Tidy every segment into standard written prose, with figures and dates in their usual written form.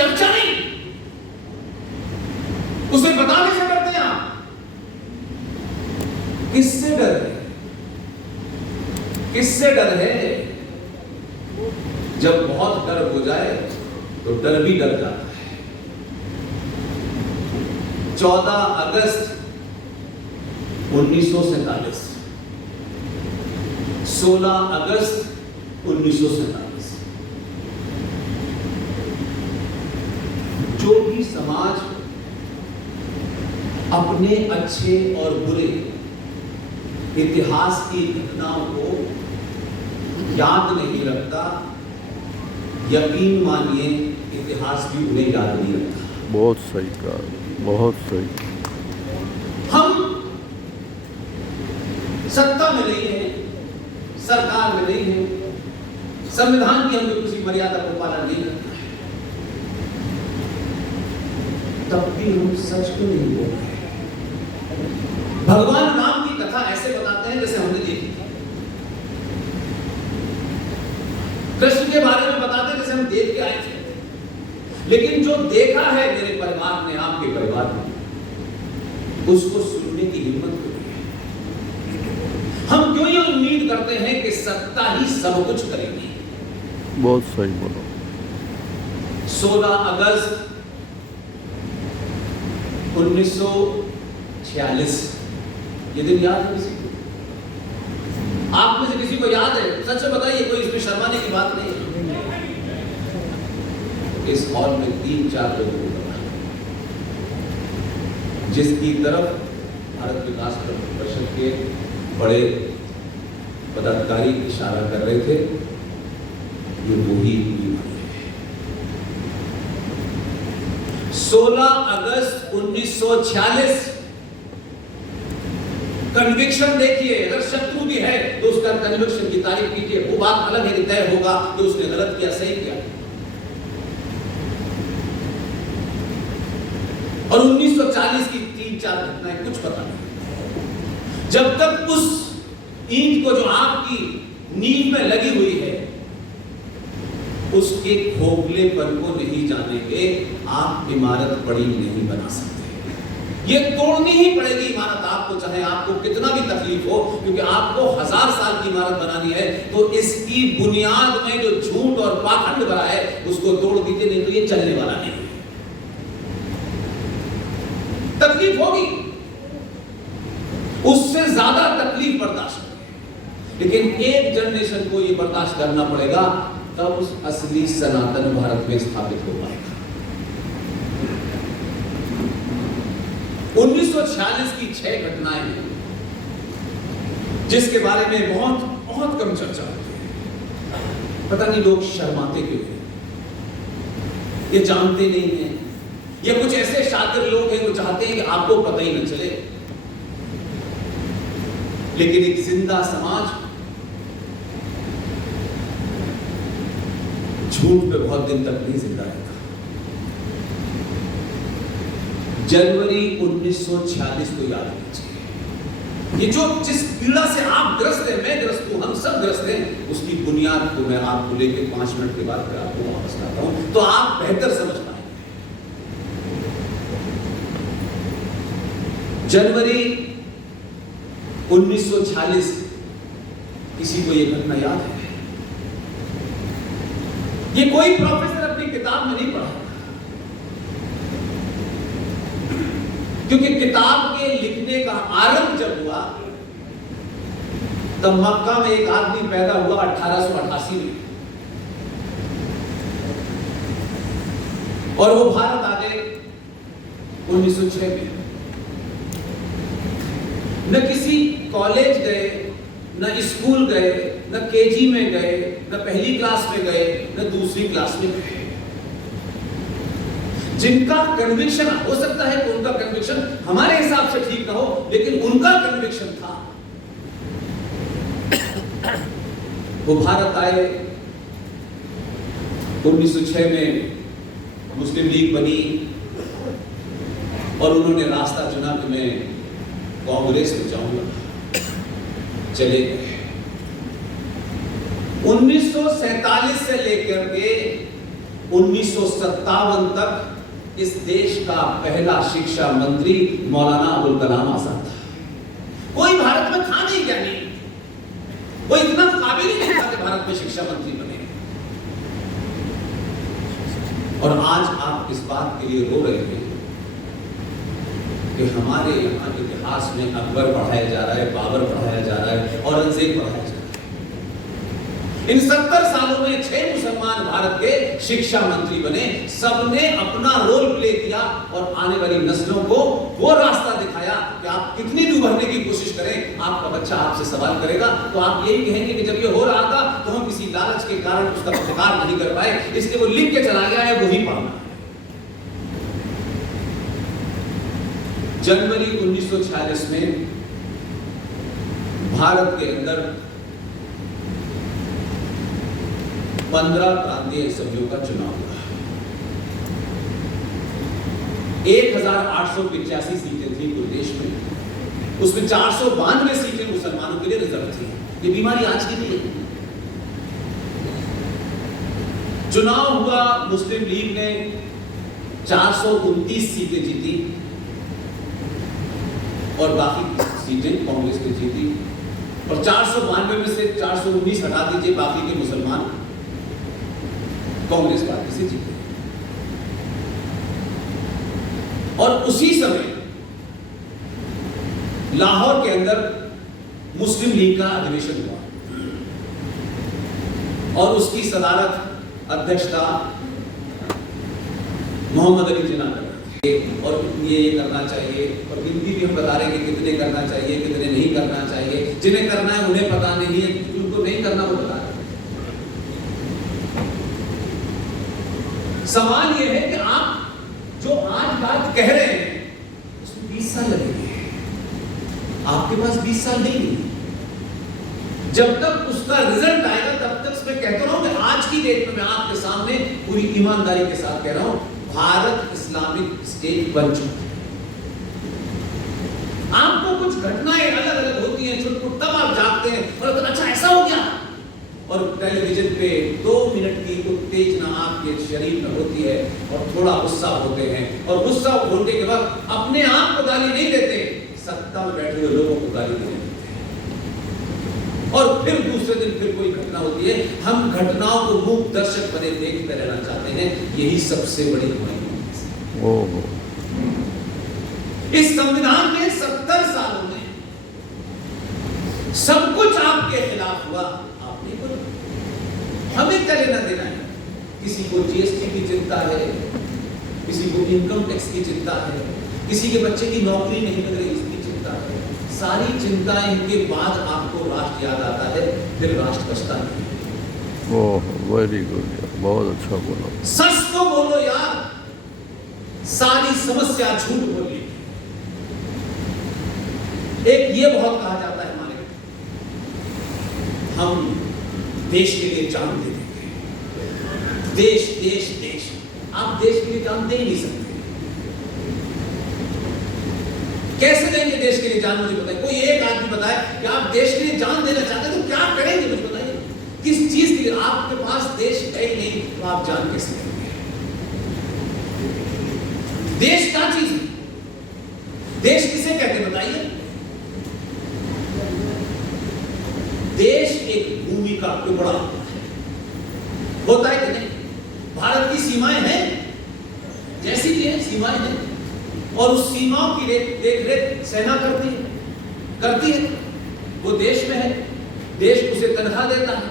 चर्चा नहीं, उसे बताने से डरते हैं आप। किससे डर है? किससे डर है? जब बहुत डर हो जाए तो डर भी डर जाता है। 14 अगस्त 1947, 16 अगस्त 1947, जो भी समाज अपने अच्छे और बुरे इतिहास की घटनाओं को याद नहीं रखता, यकीन मानिए इतिहास भी उन्हें याद नहीं रखता। बहुत सही कहा, बहुत सही। हम सत्ता में नहीं है, सरकार में नहीं है, संविधान की हम किसी मर्यादा को पालन नहीं करते हैं, तब भी हम सच क्यों नहीं बोल रहे? भगवान राम की कथा ऐसे बताते हैं जैसे हमने देखी थी। कृष्ण के बारे में बताते हैं जैसे हम देख के आए थे। लेकिन जो देखा है मेरे परिवार ने, आपके परिवार ने, उसको सुनने की हिम्मत क्यों नहीं है? हम क्यों ये उम्मीद करते हैं कि सत्ता ही सब कुछ करेगी? बहुत सही बोलो। 16 अगस्त 1946, ये दिन याद है किसी को? आप में से किसी को याद है? सच में बताइए, कोई इसमें शर्माने की बात नहीं है। इस हॉल में 3-4 लोगों को पता है, जिसकी तरफ भारत विकास परिषद के बड़े पदाधिकारी इशारा कर रहे थे, ये वही बीमारी है। 16 अगस्त 1946, कन्विक्शन देखिए। अगर शत्रु भी है तो उसका कन्विक्शन की तारीफ कीजिए। वो बात अलग है कि तय होगा कि उसने गलत किया, सही किया। और 1940 की 3-4 घटनाएं कुछ पता नहीं। जब तक उस ईंट को जो आपकी नींव में लगी हुई है उसके खोखलेपन को नहीं जानेंगे, आप इमारत बड़ी नहीं बना सकते। ये तोड़नी ही पड़ेगी इमारत आपको, चाहे आपको कितना भी तकलीफ हो, क्योंकि आपको 1000 साल की इमारत बनानी है तो इसकी बुनियाद में जो झूठ और पाखंड भरा है उसको तोड़ दीजिए, नहीं तो ये चलने वाला नहीं है। तकलीफ होगी, उससे ज्यादा तकलीफ बर्दाश्त होगी, लेकिन एक जनरेशन को ये बर्दाश्त करना पड़ेगा, तब उस असली सनातन भारत में स्थापित हो पाएगा। 1946 की 6 घटनाएं हैं जिसके बारे में बहुत बहुत कम चर्चा होती है। पता नहीं लोग शर्माते क्यों हैं, ये जानते नहीं हैं, ये कुछ ऐसे शातिर लोग हैं जो चाहते हैं कि आपको पता ही न चले। लेकिन एक जिंदा समाज झूठ पे बहुत दिन तक नहीं जिंदा रहता। जनवरी 1946 को याद कीजिए। ये जो जिस पीड़ा से आप ग्रस्त हैं, मैं ग्रस्त हूं, हम सब ग्रस्त हैं, उसकी बुनियाद को मैं आपको लेके 5 मिनट के बाद फिर आपको वापस लाता हूं तो आप बेहतर समझ पाएंगे। जनवरी 1946, किसी को यह घटना याद है? ये कोई प्रोफेसर अपनी किताब में नहीं पढ़ा, क्योंकि किताब के लिखने का आरंभ जब हुआ तब मक्का में एक आदमी पैदा हुआ 1888 में, और वो भारत आ गए 1906 में। न किसी कॉलेज गए, न स्कूल गए, न केजी में गए, न पहली क्लास में गए, न दूसरी क्लास में गए। जिनका कन्विक्शन, हो सकता है कि उनका कन्विक्शन हमारे हिसाब से ठीक ना हो, लेकिन उनका कन्विक्शन था, वो भारत आए। 1906 में मुस्लिम लीग बनी और उन्होंने रास्ता चुना कि मैं कांग्रेस में जाऊंगा, चले गए। 1947 से लेकर के 1957 तक इस देश का पहला शिक्षा मंत्री मौलाना अबुल कलाम आजाद था। कोई भारत में था नहीं, क्या नहीं, वो इतना काबिल ही नहीं था कि भारत में शिक्षा मंत्री बने। और आज आप इस बात के लिए रो रहे हैं कि हमारे यहाँ इतिहास में अकबर पढ़ाया जा रहा है, बाबर पढ़ाया जा रहा है, औरंगजेब पढ़ाया जा रहा है। इन 70 सालों में 6 मुसलमान भारत के शिक्षा मंत्री बने, सबने अपना रोल प्ले किया और आने वाली नस्लों को वो रास्ता दिखाया कि आप कितनी भी उभरने की कोशिश करें, आपका बच्चा आपसे सवाल करेगा तो आप यही कहेंगे कि जब ये हो रहा था तो हम किसी लालच के कारण उसका प्रतिकार नहीं कर पाए, इसलिए वो लिख के चला गया है, वही पढ़ना है। जनवरी 1946 में भारत के अंदर 15 प्रांतीय असम्बलियों का चुनाव हुआ। 1885 सीटें थी पूरे देश में, उसमें 492 सीटें मुसलमानों के लिए रिजर्व थी। ये बीमारी आज की नहीं है। चुनाव हुआ, मुस्लिम लीग ने 429 सीटें जीती और बाकी सीटें कांग्रेस ने जीती। और 492 में से 419 हटा दीजिए, बाकी के मुसलमान कांग्रेस पार्टी से जीते। और उसी समय लाहौर के अंदर मुस्लिम लीग का अधिवेशन हुआ और उसकी सदारत, अध्यक्षता मोहम्मद अली जिन्ना कर रहे थे। और ये करना चाहिए और गिनती भी हम बता रहे हैं कि कितने करना चाहिए, कितने नहीं करना चाहिए। जिन्हें करना है उन्हें पता नहीं है, उनको नहीं करना वो बता रहे। सवाल यह है कि आप जो आज बात कह रहे हैं उसमें 20 साल लगेंगे। आपके पास 20 साल नहीं है। जब तक उसका रिजल्ट आएगा तब तक मैं कहता रहा हूं कि आज की डेट में मैं आपके सामने पूरी ईमानदारी के साथ कह रहा हूं, भारत इस्लामिक स्टेट बन चुका है। आपको कुछ घटनाएं अलग अलग होती हैं, छुटपुट, तब आप जागते हैं और तो अच्छा ऐसा हो गया। और टेलीविजन पे 2 मिनट की उत्तेजना आपके शरीर में होती है और थोड़ा गुस्सा होते हैं और गुस्सा होने के बाद अपने आप को गाली नहीं देते, सत्ता में बैठे हुए लोगों को गाली देते हैं। और फिर दूसरे दिन फिर कोई घटना होती है, हम घटनाओं को मूक दर्शक बने देखते रहना चाहते हैं। यही सबसे बड़ी हमारी इस संविधान में 70 सालों में सब कुछ आपके खिलाफ हुआ। हमें क्या लेना देना है? किसी को जीएसटी की चिंता है, किसी को इनकम टैक्स की चिंता है, किसी के बच्चे की नौकरी नहीं लग रही इसकी चिंता है। सारी चिंताएं के बाद आपको राष्ट्र याद आता है, फिर राष्ट्र बचता नहीं। ओह, वेरी गुड, बहुत अच्छा बोला। सच तो बोलो यार, सारी समस्या झूठ बोलिए। एक ये बहुत कहा जाता है हमारे, हम देश के लिए जान दे देंगे। देश देश देश, आप देश के लिए जान दे ही नहीं सकते। कैसे देंगे देश के लिए जान? मुझे बताइए, कोई एक आदमी बताए कि आप देश के लिए जान देना चाहते हैं तो क्या करेंगे? मुझे बताइए, किस चीज के लिए? आपके पास देश है ही नहीं तो आप जान कैसे देंगे? देश क्या चीज है? देश किसे कहते बताइए? देश एक भूमि का टुकड़ा होता है कि नहीं? भारत की सीमाएं हैं, जैसी भी है सीमाएं हैं, और उस सीमाओं की देख रेख सेना करती है। वो देश में है, देश उसे तनख्वाह देता है।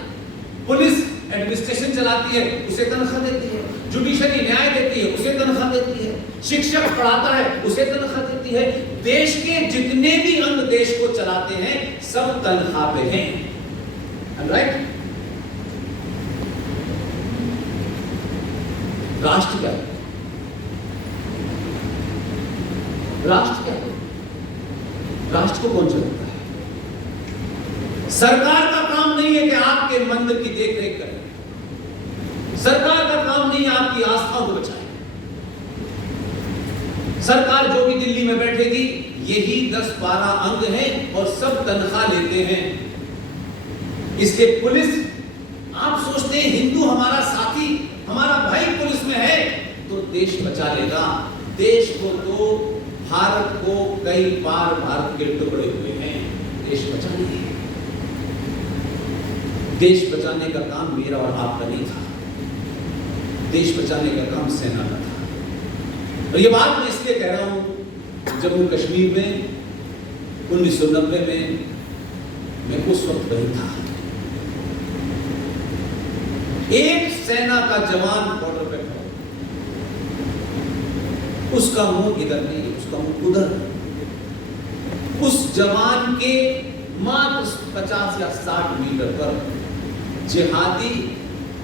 पुलिस एडमिनिस्ट्रेशन चलाती है, उसे तनख्वाह देती है। जुडिशरी न्याय देती है, उसे तनख्वाह देती है। शिक्षक पढ़ाता है, उसे तनख्वाह देती है। देश के जितने भी अंग देश को चलाते हैं सब तनख्वाह पे हैं। राइट? राष्ट्र क्या है? राष्ट्र क्या है? राष्ट्र को कौन चलाता है? सरकार का काम नहीं है कि आपके मंदिर की देखरेख करे। सरकार का काम नहीं है आपकी आस्थाओं को बचाए। सरकार जो भी दिल्ली में बैठेगी, यही 10-12 अंग हैं और सब तनख्वाह लेते हैं। इसलिए पुलिस, आप सोचते हैं हिंदू हमारा साथी, हमारा भाई पुलिस तो देश बचा लेगा, देश को तो भारत को कई बार भारत के टुकड़े हुए हैं, देश बचा नहीं। देश बचाने का काम मेरा और आपका नहीं था, देश बचाने का काम सेना का था। और ये बात मैं इसलिए कह रहा हूं, जम्मू कश्मीर में 1990 में मैं उस वक्त वही था। एक सेना का जवान बॉर्डर पे खड़ा, उसका मुंह इधर नहीं, उसका मुंह उधर। उस जवान के मात्र 50 या 60 मीटर पर जिहादी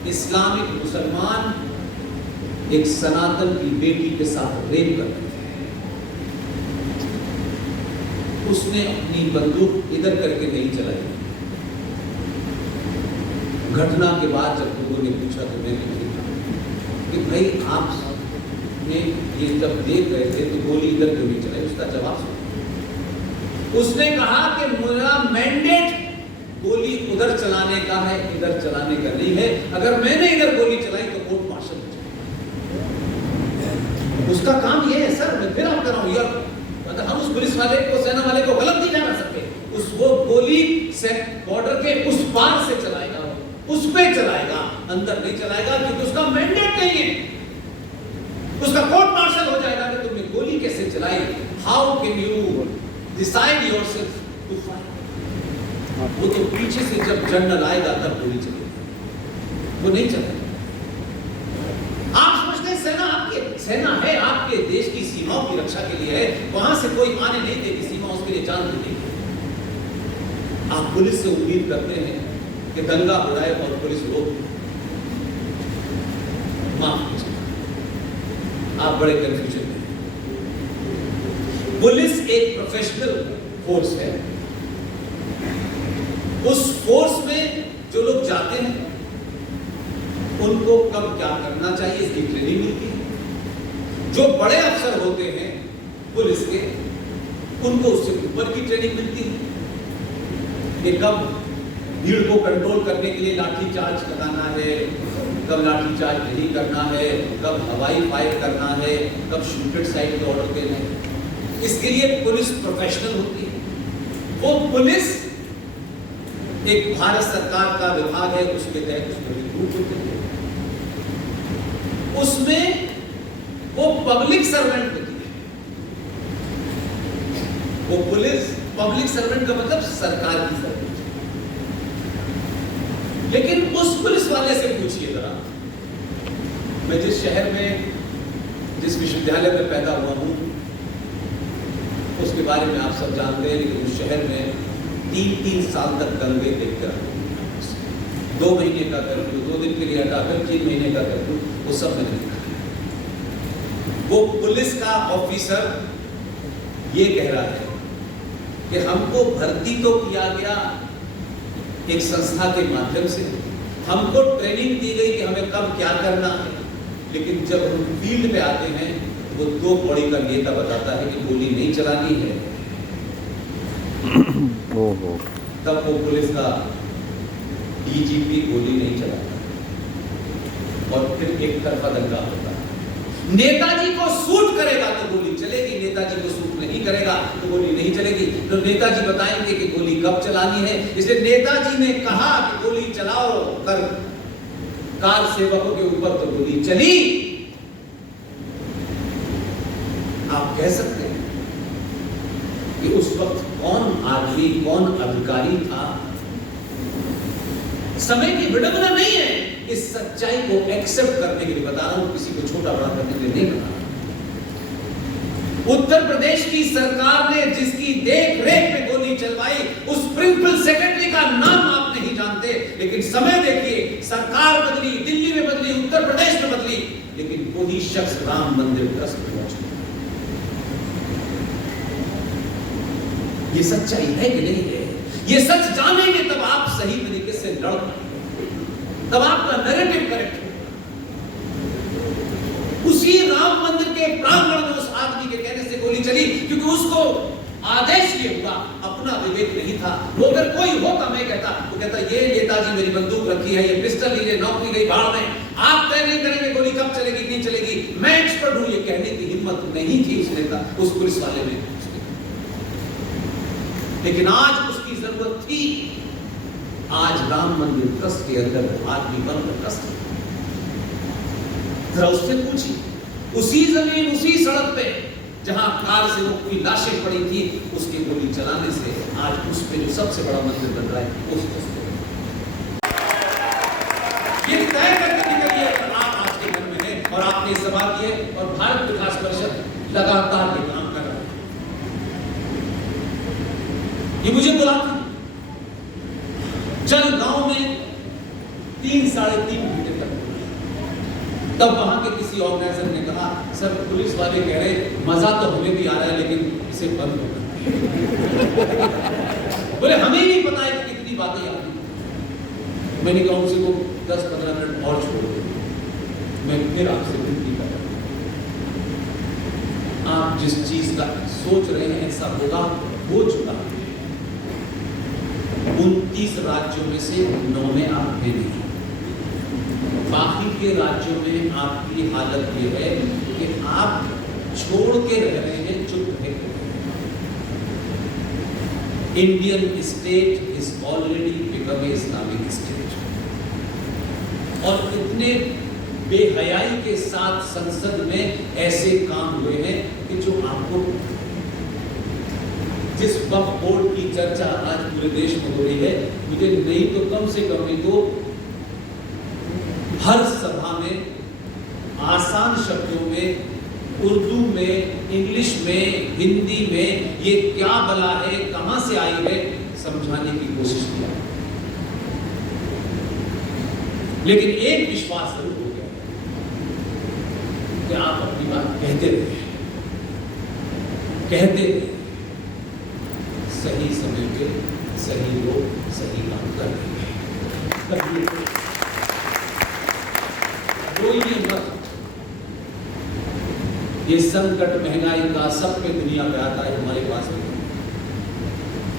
इस्लामिक मुसलमान एक सनातन की बेटी के साथ रेप कर रहे थे। उसने अपनी बंदूक इधर करके नहीं चलाई। घटना के बाद जब लोगों ने पूछा तो मैंने कहा कि भाई आपने ये जब देख रहे थे तो गोली इधर क्यों नहीं चलाई? उसका जवाब सुनो। उसने कहा कि मेरा मैंडेट गोली उधर चलाने का है, इधर चलाने का नहीं है। अगर मैंने इधर गोली चलाई तो कोर्ट मार्शल हो जाएगा। उसका काम ये है सर, मैं फिर आप कर रहा हूं यार, मतलब हम उस पुलिस वाले को, सेना वाले को गलत नहीं जाना सकते। उस वो गोली से बॉर्डर के उस पार से चलाएगा, उस पे चलाएगा, अंदर नहीं चलाएगा, क्योंकि उसका मैंडेट नहीं है। उसका कोर्ट मार्शल हो जाएगा कि तुमने गोली कैसे चलाई। How can you decide yourself to fight? वो तो पीछे से जब जनरल आएगा तब गोली चलेगी, वो नहीं चलेगा। आप समझते हैं सेना आपके, सेना है आपके देश की सीमाओं की रक्षा के लिए है, वहां से कोई आने नहीं देगी सीमा, उसके लिए जान दे देगी। आप पुलिस से उम्मीद करते हैं कि दंगा हो जाए और पुलिस रोक दे। माफ कीजिए, आप बड़े कंफ्यूजन में। पुलिस एक प्रोफेशनल फोर्स है। उस फोर्स में जो लोग जाते हैं उनको कब क्या करना चाहिए इसकी ट्रेनिंग मिलती है। जो बड़े अफसर होते हैं पुलिस के, उनको उससे ऊपर की ट्रेनिंग मिलती है कि कब भीड़ को कंट्रोल करने के लिए लाठी चार्ज कराना है, कब लाठी चार्ज नहीं करना है, कब हवाई फायर करना है, कब शूटेड साइड के ऑर्डर देना है। इसके लिए पुलिस प्रोफेशनल होती है। वो पुलिस एक भारत सरकार का विभाग है, उसके तहत उसमें रिक्रूट होते हैं। उसमें वो पब्लिक सर्वेंट होती है। वो पुलिस पब्लिक सर्वेंट का मतलब सरकार की सर्वेंट। लेकिन उस पुलिस वाले से पूछिए जरा, मैं जिस शहर में, जिस विश्वविद्यालय में पैदा हुआ हूं, उसके बारे में आप सब जानते हैं। लेकिन उस शहर में 3 साल तक दंगे देखते रहे। 2 महीने का कर्फ्यू, 2 दिन के लिए हटाकर 3 महीने का कर्फ्यू, वो सब मैंने देखा। वो पुलिस का ऑफिसर ये कह रहा है कि हमको भर्ती तो किया गया एक संस्था के माध्यम से, हमको ट्रेनिंग दी गई कि हमें कब क्या करना है, लेकिन जब हम फील्ड पे आते हैं वो 2 कौड़ी का नेता बताता है कि गोली नहीं चलानी है। तब वो पुलिस का डीजीपी गोली नहीं चलाता और फिर एक तरफा दंगा होता है। नेताजी को सूट करेगा तो गोली चलेगी, नेताजी को सूट नहीं करेगा तो गोली नहीं चलेगी। तो नेताजी बताएंगे कि गोली कब चलानी है। इसलिए नेताजी ने कहा कि गोली चलाओ, कर कार सेवकों के ऊपर तो गोली चली। आप कह सकते हैं कि उस वक्त कौन आदमी, कौन अधिकारी था। समय की विडंबना नहीं है, इस सच्चाई को एक्सेप्ट करने के लिए बता रहा हूं, किसी को छोटा बड़ा करने के लिए नहीं बता रहा। उत्तर प्रदेश की सरकार ने जिसकी देख रेख में गोली चलवाई, उस प्रिंसिपल सेक्रेटरी का नाम आप नहीं जानते, लेकिन समय देखिए, सरकार बदली, दिल्ली में बदली, उत्तर प्रदेश में बदली, लेकिन वही शख्स राम मंदिर ट्रस्ट पहुंच गया। ये सच्चाई है कि नहीं है? ये सच जानेंगे तब आप सही तरीके से लड़ पाएंगे, तब आपका नैरेटिव करेक्ट होगा। उसी राम मंदिर के प्रांगण में उस आदमी के कहने से गोली चली, क्योंकि उसको आदेश ये हुआ, अपना विवेक नहीं था। वो अगर कोई होता, मैं कहता, वो कहता ये नेताजी मेरी बंदूक रखी है, ये पिस्टल लीजिए, नौकरी गई भाड़ में, आप तय नहीं करेंगे गोली कब चलेगी नहीं चलेगी, मैं एक्सपर्ट हूं, ये कहने की हिम्मत नहीं थी उस नेता, उस पुलिस वाले में। लेकिन आज उसकी जरूरत थी। आज राम मंदिर ट्रस्ट के अंदर आदमी बनकर ट्रस्ट, जरा उससे पूछिए, उसी जमीन उसी सड़क पे जहां कार से वो कोई लाशें पड़ी थी, उसके गोली चलाने से आज उस पे जो सबसे बड़ा मंदिर बन रहा है उस ये तय करके निकलिए आप आज के घर में हैं और आपने सवाल किए और भारत विकास परिषद लगातार ये काम कर रहा है। ये मुझे बुलाती चल गांव में 3-3.5 घंटे तक, तब वहां के किसी ऑर्गेनाइजर ने कहा सर पुलिस वाले कह रहे मजा तो हमें भी आ रहा है लेकिन इसे बंद कर। बोले हमें नहीं पता है कि कितनी बातें आ रही। मैंने कहा उनसे को 10-15 मिनट और छोड़ दो, मैं फिर आपसे विनती कर रहा हूं, आप जिस चीज का सोच रहे हैं ऐसा होगा हो चुका। 29 राज्यों में से 9 में आप थे नहीं, बाकी के राज्यों में आपकी हालत ये है कि आप छोड़ के रह रहे हैं, चुप रहे। Indian state is already become a Islamic state, और इतने बेहयाई के साथ संसद में ऐसे काम हुए हैं कि जो आपको, जिस वक्फ बोर्ड की चर्चा आज पूरे देश में हो रही है, मुझे नहीं तो कम से कम नहीं तो हर सभा में आसान शब्दों में, उर्दू में, इंग्लिश में, हिंदी में ये क्या बला है, कहां से आई है, समझाने की कोशिश किया। लेकिन एक विश्वास जरूर हो गया कि आप अपनी बात कहते रहे, सही समय पे सही लोग सही काम कर देंगे। कोई भी मत, ये संकट महंगाई का सब पे दुनिया पे आता है, हमारे पास में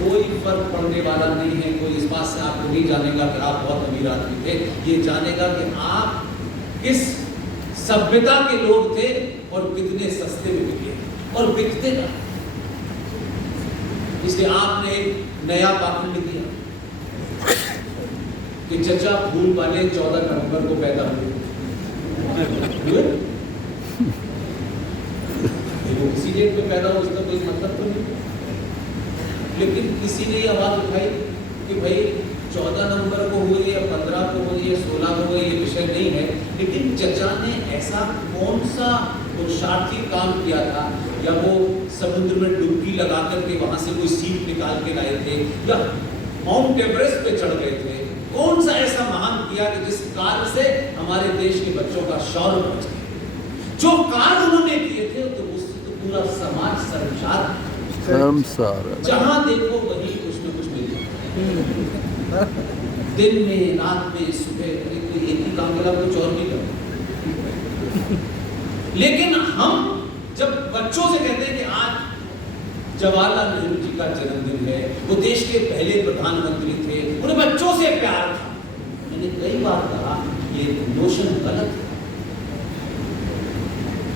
कोई फर्क पड़ने वाला नहीं है। कोई इस बात से आपको नहीं जानेगा कि आप बहुत अमीर आदमी थे, ये जानेगा कि आप किस सभ्यता के लोग थे और कितने सस्ते में बिके और बिकते ना। इसलिए आपने एक नया पाखंड दिया कि चचा फूल वाले 14 नवंबर को पैदा हुए। वो किसी डेट में पैदा हो उसका कोई मतलब तो नहीं, लेकिन किसी ने ये आवाज उठाई कि भाई 14 नवंबर को हुए या 15 को हुए या 16 को हुए, ये विषय नहीं है। लेकिन चचा ने ऐसा कौन सा पुरुषार्थी काम किया था, या वो समुद्र में डुबकी लगा करके वहां से कोई सीप निकाल के लाए थे, या माउंट एवरेस्ट पे चढ़ गए थे, कौन सा ऐसा महान किया कि जिस कार्य से हमारे देश के बच्चों का शौर्य बच गया। जो कार्य उन्होंने किए थे तो उससे तो पूरा समाज संसार जहां देखो वही कुछ न कुछ मिल जाता है। दिन में, रात में, सुबह, कोई एक ही काम करा कुछ और नहीं करता। लेकिन हम जब बच्चों से कहते हैं कि आज जवाहरलाल नेहरू जी का जन्मदिन है, वो देश के पहले प्रधानमंत्री थे, उन्हें बच्चों से प्यार था, मैंने कई बार कहा ये नोशन गलत है,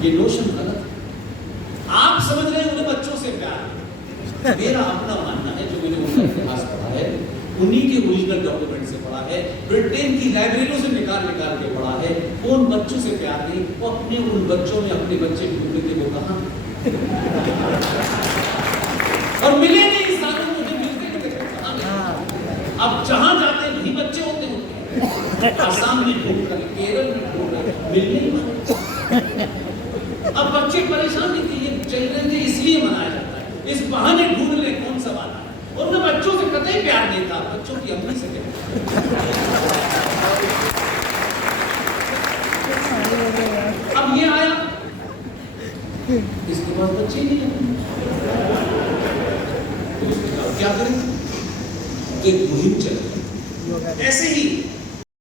ये नोशन गलत है। आप समझ रहे हैं उन्हें बच्चों से प्यार है। मेरा अपना मानना है, जो मैंने उनका इतिहास पढ़ा है, उन्हीं के ओरिजिनल डॉक्यूमेंट से पढ़ा है, ब्रिटेन की लाइब्रेरियों से निकाल के पढ़ा है, उन बच्चों से प्यार नहीं, वो अपने उन बच्चों में अपने बच्चे ढूंढते थे, वो कहां और मिले नहीं, सालों मुझे मिलते थे कहां। अब जहां जाते हैं वहीं बच्चे होते हैं, आसाम में ढूंढ रहे, केरल में ढूंढ रहे, मिल नहीं पाते। अब बच्चे परेशान नहीं थे, ये चिल्ड्रन डे इसलिए मनाया जाता है, इस बहाने ढूंढ ले कौन सा वाला है। और उन्हें बच्चों से कतई प्यार नहीं था, बच्चों की अम्मी से प्यार। अब ये आया, इसके पास बच्चे नहीं है, तो क्या करें? एक मुहिम चल, ऐसे ही